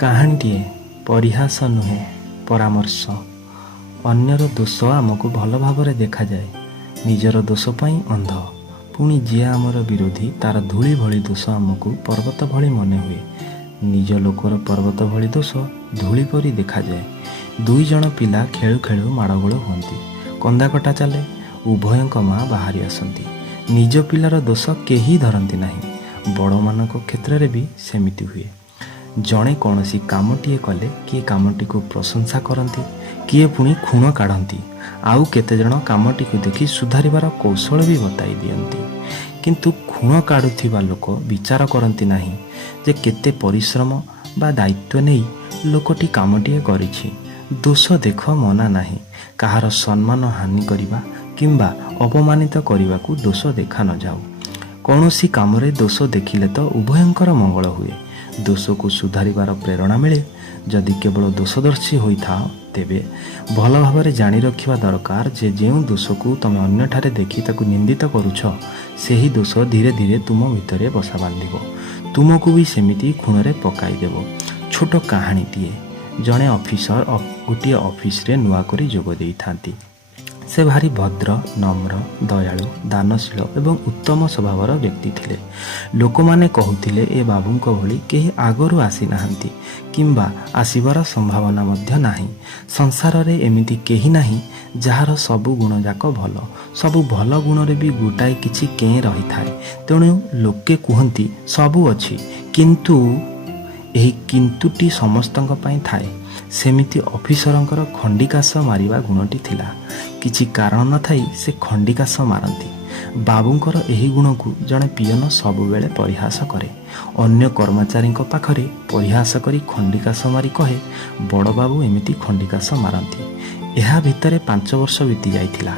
କାହାଣୀଟିଏ ପରିହାସ ନୁହେଁ, ପରାମର୍ଶ। ଅନ୍ୟର ଦୋଷ ଆମକୁ ଭଲ ଭାବରେ ଦେଖାଯାଏ, ନିଜର ଦୋଷ ପାଇଁ ଅନ୍ଧ। ପୁଣି ଯିଏ ଆମର ବିରୋଧୀ ତାର ଧୂଳି ଭଳି ଦୋଷ ଆମକୁ ପର୍ବତ ଭଳି ମନେ ହୁଏ। ନିଜ ଲୋକର ପର୍ବତ ଭଳି ଦୋଷ ଧୂଳି ପରି ଦେଖାଯାଏ। ଦୁଇ ଜଣ ପିଲା ଖେଳୁ ଖେଳୁ ମାଡ଼ଗୋଳ ହୁଅନ୍ତି। କନ୍ଦାକଟା ଚାଲେ, ଉଭୟଙ୍କ ମା' ବାହାରି ଆସନ୍ତି। ନିଜ ପିଲାର ଦୋଷ କେହି ଧରନ୍ତି ନାହିଁ। ବଡ଼ମାନଙ୍କ କ୍ଷେତ୍ରରେ ବି ସେମିତି ହୁଏ। ଜଣେ କୌଣସି କାମଟିଏ କଲେ କିଏ କାମଟିକୁ ପ୍ରଶଂସା କରନ୍ତି, କିଏ ପୁଣି ଖୁଣ କାଢ଼ନ୍ତି, ଆଉ କେତେଜଣ କାମଟିକୁ ଦେଖି ସୁଧାରିବାର କୌଶଳ ବି ବତାଇ ଦିଅନ୍ତି। କିନ୍ତୁ ଖୁଣ କାଢ଼ୁଥିବା ଲୋକ ବିଚାର କରନ୍ତି ନାହିଁ ଯେ କେତେ ପରିଶ୍ରମ ବା ଦାୟିତ୍ୱ ନେଇ ଲୋକଟି କାମଟିଏ କରିଛି। ଦୋଷ ଦେଖ ମନା ନାହିଁ, କାହାର ସମ୍ମାନ ହାନି କରିବା କିମ୍ବା ଅପମାନିତ କରିବାକୁ ଦୋଷ ଦେଖା ନଯାଉ। କୌଣସି କାମରେ ଦୋଷ ଦେଖିଲେ ତ ଉଭୟଙ୍କର ମଙ୍ଗଳ ହୁଏ, ଦୋଷକୁ ସୁଧାରିବାର ପ୍ରେରଣା ମିଳେ। ଯଦି କେବଳ ଦୋଷଦର୍ଶୀ ହୋଇଥାଅ ତେବେ ଭଲ ଭାବରେ ଜାଣି ରଖିବା ଦରକାର ଯେ ଯେଉଁ ଦୋଷକୁ ତମେ ଅନ୍ୟଠାରେ ଦେଖି ତାକୁ ନିନ୍ଦିତ କରୁଛ, ସେହି ଦୋଷ ଧୀରେ ଧୀରେ ତୁମ ଭିତରେ ବସା ବାନ୍ଧିବ, ତୁମକୁ ବି ସେମିତି ଖୁଣରେ ପକାଇଦେବ। ଛୋଟ କାହାଣୀଟିଏ। ଜଣେ ଅଫିସର ଗୋଟିଏ ଅଫିସରେ ନୂଆ କରି ଯୋଗ ଦେଇଥାନ୍ତି। ସେ ଭାରି ଭଦ୍ର, ନମ୍ର, ଦୟାଳୁ, ଦାନଶୀଳ ଏବଂ ଉତ୍ତମ ସ୍ୱଭାବର ବ୍ୟକ୍ତି ଥିଲେ। ଲୋକମାନେ କହୁଥିଲେ ଏ ବାବୁଙ୍କ ଭଳି କେହି ଆଗରୁ ଆସିନାହାନ୍ତି କିମ୍ବା ଆସିବାର ସମ୍ଭାବନା ମଧ୍ୟ ନାହିଁ। ସଂସାରରେ ଏମିତି କେହି ନାହିଁ ଯାହାର ସବୁ ଗୁଣଯାକ ଭଲ। ସବୁ ଭଲ ଗୁଣରେ ବି ଗୋଟାଏ କିଛି କେଁ ରହିଥାଏ। ତେଣୁ ଲୋକେ କୁହନ୍ତି ସବୁ ଅଛି, କିନ୍ତୁ ଏହି କିନ୍ତୁଟି ସମସ୍ତଙ୍କ ପାଇଁ ଥାଏ। ସେମିତି ଅଫିସରଙ୍କର ଖଣ୍ଡିକାଶ ମାରିବା ଗୁଣଟି ଥିଲା। କିଛି କାରଣ ନଥାଇ ସେ ଖଣ୍ଡିକାଶ ମାରନ୍ତି। ବାବୁଙ୍କର ଏହି ଗୁଣକୁ ଜଣେ ପିଅନ ସବୁବେଳେ ପରିହାସ କରେ। ଅନ୍ୟ କର୍ମଚାରୀଙ୍କ ପାଖରେ ପରିହାସ କରି ଖଣ୍ଡିକାଶ ମାରି କହେ, ବଡ଼ବାବୁ ଏମିତି ଖଣ୍ଡିକାଶ ମାରନ୍ତି। ଏହା ଭିତରେ 5 ବର୍ଷ ବିତି ଯାଇଥିଲା।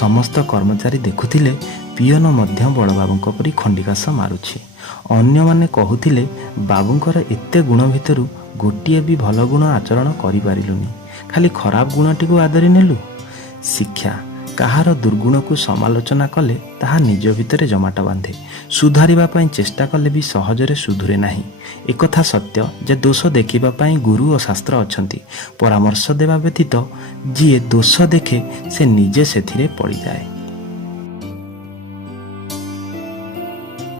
ସମସ୍ତ କର୍ମଚାରୀ ଦେଖୁଥିଲେ ପିଅନ ମଧ୍ୟ ବଡ଼ବାବୁଙ୍କ ପରି ଖଣ୍ଡିକାଶ ମାରୁଛି। ଅନ୍ୟମାନେ କହୁଥିଲେ, ବାବୁଙ୍କର ଏତେ ଗୁଣ ଭିତରୁ ଗୋଟିଏ ବି ଭଲ ଗୁଣ ଆଚରଣ କରିପାରିଲୁନି, ଖାଲି ଖରାପ ଗୁଣଟିକୁ ଆଦରି ନେଲୁ। ଶିକ୍ଷା। କାହାର ଦୁର୍ଗୁଣକୁ ସମାଲୋଚନା କଲେ ତାହା ନିଜ ଭିତରେ ଜମାଟ ବାନ୍ଧେ। ସୁଧାରିବା ପାଇଁ ଚେଷ୍ଟା କଲେ ବି ସହଜରେ ସୁଧୁରେ ନାହିଁ। ଏକଥା ସତ୍ୟ ଯେ ଦୋଷ ଦେଖିବା ପାଇଁ ଗୁରୁ ଓ ଶାସ୍ତ୍ର ଅଛନ୍ତି। ପରାମର୍ଶ ଦେବା ବ୍ୟତୀତ ଯିଏ ଦୋଷ ଦେଖେ ସେ ନିଜେ ସେଥିରେ ପଡ଼ିଯାଏ।